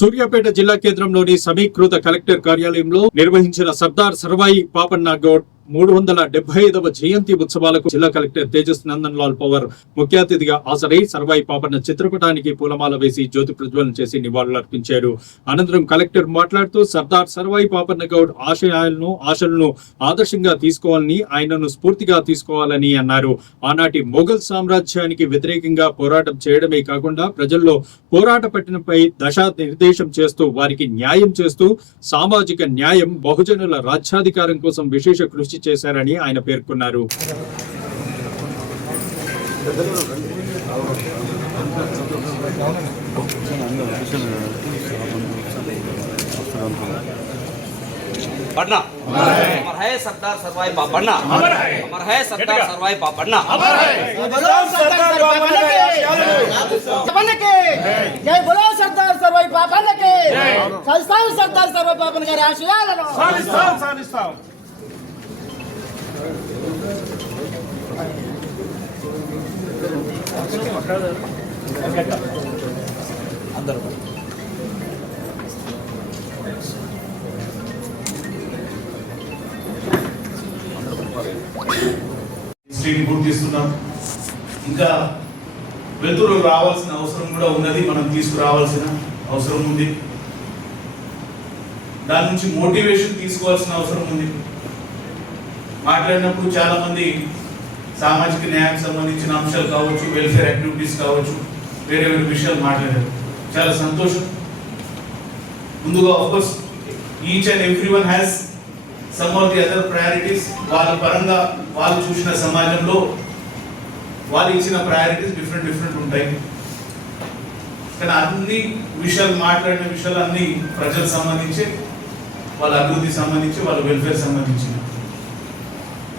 సూర్యాపేట జిల్లా కేంద్రంలోని సమీకృత కలెక్టర్ కార్యాలయంలో నిర్వహించిన సర్దార్ సర్వాయి పాపన్న గౌడ్ 375వ జయంతి ఉత్సవాలకు జిల్లా కలెక్టర్ తేజస్ నందన్ లాల్ పవర్ ముఖ్య అతిథిగా హాజరై సర్వాయి పాపన్న చిత్రపటానికి పూలమాల వేసి జ్యోతి ప్రజ్వలన చేసి నివాళులర్పించారు. అనంతరం కలెక్టర్ మాట్లాడుతూ సర్దార్ సర్వాయి పాపన్న గౌడ్ ఆశలను ఆదర్శంగా తీసుకోవాలని, ఆయనను స్ఫూర్తిగా తీసుకోవాలని అన్నారు. ఆనాటి మొఘల్ సామ్రాజ్యానికి వ్యతిరేకంగా పోరాటం చేయడమే కాకుండా ప్రజల్లో పోరాట పట్టినపై దశా నిర్దేశం చేస్తూ వారికి న్యాయం చేస్తూ సామాజిక న్యాయం, బహుజనుల రాజ్యాధికారం కోసం విశేష కృషి చేశారని ఆయన పేర్కొన్నారు. पढ़ना अमर है सरदार सरवाई पढ़ना अमर है सरदार सरवाई पढ़ना अमर है सरदार पापन के जय बोलो सरदार सरवाई पापन के सालिस्तान सरदार सरवाई पापन के आशीर्वाद सालिस्तान अंदर హిస్టరీని గుర్తిస్తున్నాం. ఇంకా వెలుతురు రావాల్సిన అవసరం కూడా ఉన్నది, మనం తీసుకురావాల్సిన అవసరం ఉంది. దాని నుంచి మోటివేషన్ తీసుకోవాల్సిన అవసరం ఉంది. మాట్లాడినప్పుడు చాలా మంది సామాజిక న్యాయానికి సంబంధించిన అంశాలు కావచ్చు, వెల్ఫేర్ యాక్టివిటీస్ కావచ్చు, వేరే వేరే విషయాలు మాట్లాడారు. చాలా సంతోషం. ముందుగా of course each and every one has some of the other priorities. వాళ్ళ పరంగా వాళ్ళు చూసిన సమాజంలో వాళ్ళు ఇచ్చిన ప్రయారిటీస్ డిఫరెంట్ ఉంటాయి. కానీ అన్ని విషయాలు మాట్లాడిన విషయాలు అన్ని ప్రజలకు సంబంధించి, వాళ్ళ అభివృద్ధికి సంబంధించి, వాళ్ళ వెల్ఫేర్ సంబంధించి.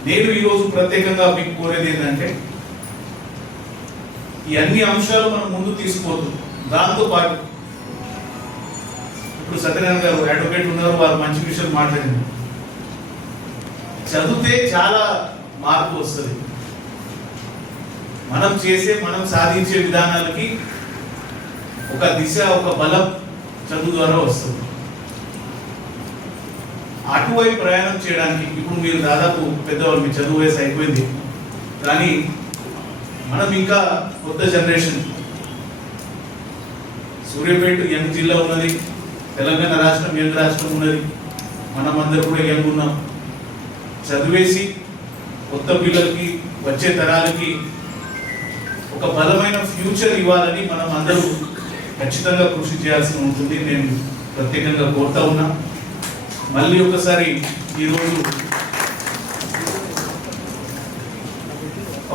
నేను ఈరోజు ప్రత్యేకంగా మీకు కోరేది ఏంటంటే ఈ అన్ని అంశాలు మనం ముందు తీసుకోవద్దు. దాంతో పాటు ఇప్పుడు సత్యనారాయణ గారు అడ్వకేట్ ఉన్నారు, వారు మంచి విషయాలు మాట్లాడినారు. చదివితే చాలా మార్పు వస్తుంది. మనం సాధించే విధానాలకి ఒక దిశ, ఒక బలం చదువు ద్వారా వస్తుంది. అటువైపు ప్రయాణం చేయడానికి ఇప్పుడు మీరు దాదాపు పెద్దవాళ్ళు, మీ చదువు వయసు అయిపోయింది. కానీ మనం ఇంకా కొత్త జనరేషన్. సూర్యాపేట యంగ్ జిల్లా ఉన్నది, తెలంగాణ రాష్ట్రం యంగ్ రాష్ట్రం ఉన్నది. మనం అందరూ కూడా యంగ్ ఉన్నాం. చదివేసి కొత్త పిల్లలకి, వచ్చే తరాలకి ఒక బలమైన ఫ్యూచర్ ఇవ్వాలని మనం అందరూ ఖచ్చితంగా కృషి చేయాల్సి ఉంటుంది. నేను ప్రత్యేకంగా కోరుతా ఉన్నా. మళ్ళీ ఒకసారి ఈరోజు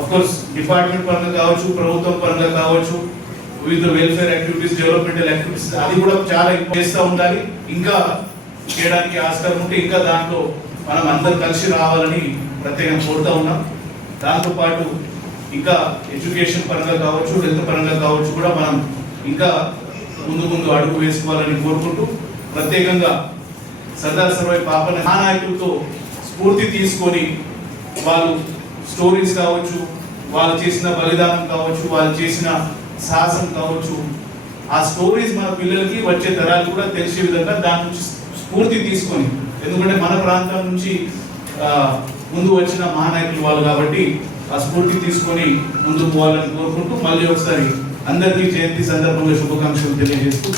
ఆఫ్కోర్స్ డిపార్ట్మెంట్ పరంగా కావచ్చు, ప్రభుత్వం పరంగా కావచ్చు, వివిధ వెల్ఫేర్ యాక్టివిటీస్, డెవలప్మెంటల్ యాక్టివిటీస్ అది కూడా చాలా చేస్తూ ఉండాలి. ఇంకా చేయడానికి ఆస్కారం ఉంటే ఇంకా దాంట్లో మనం అందరు కలిసి రావాలని ప్రత్యేకంగా కోరుతా ఉన్నాం. దాంతోపాటు ఇంకా ఎడ్యుకేషన్ పరంగా కావచ్చు, హెల్త్ పరంగా కావచ్చు కూడా మనం ఇంకా ముందు అడుగు వేసుకోవాలని కోరుకుంటూ, ప్రత్యేకంగా సర్దార్ సర్వాయి పాపన్న నాయకులతో స్ఫూర్తి తీసుకొని వాళ్ళు స్టోరీస్ కావచ్చు, వాళ్ళు చేసిన బలిదానం కావచ్చు, వాళ్ళు చేసిన సాహసం కావచ్చు, ఆ స్టోరీస్ మన పిల్లలకి, వచ్చే తరాలు కూడా తెలిసే విధంగా దాని నుంచి స్ఫూర్తి తీసుకొని, ఎందుకంటే మన ప్రాంతం నుంచి ముందు వచ్చిన మహానాయకులు వాళ్ళు కాబట్టి ఆ స్ఫూర్తి తీసుకొని ముందుకు పోవాలని కోరుకుంటూ మళ్ళీ ఒకసారి అందరికీ జయంతి సందర్భంగా శుభాకాంక్షలు తెలియజేస్తూ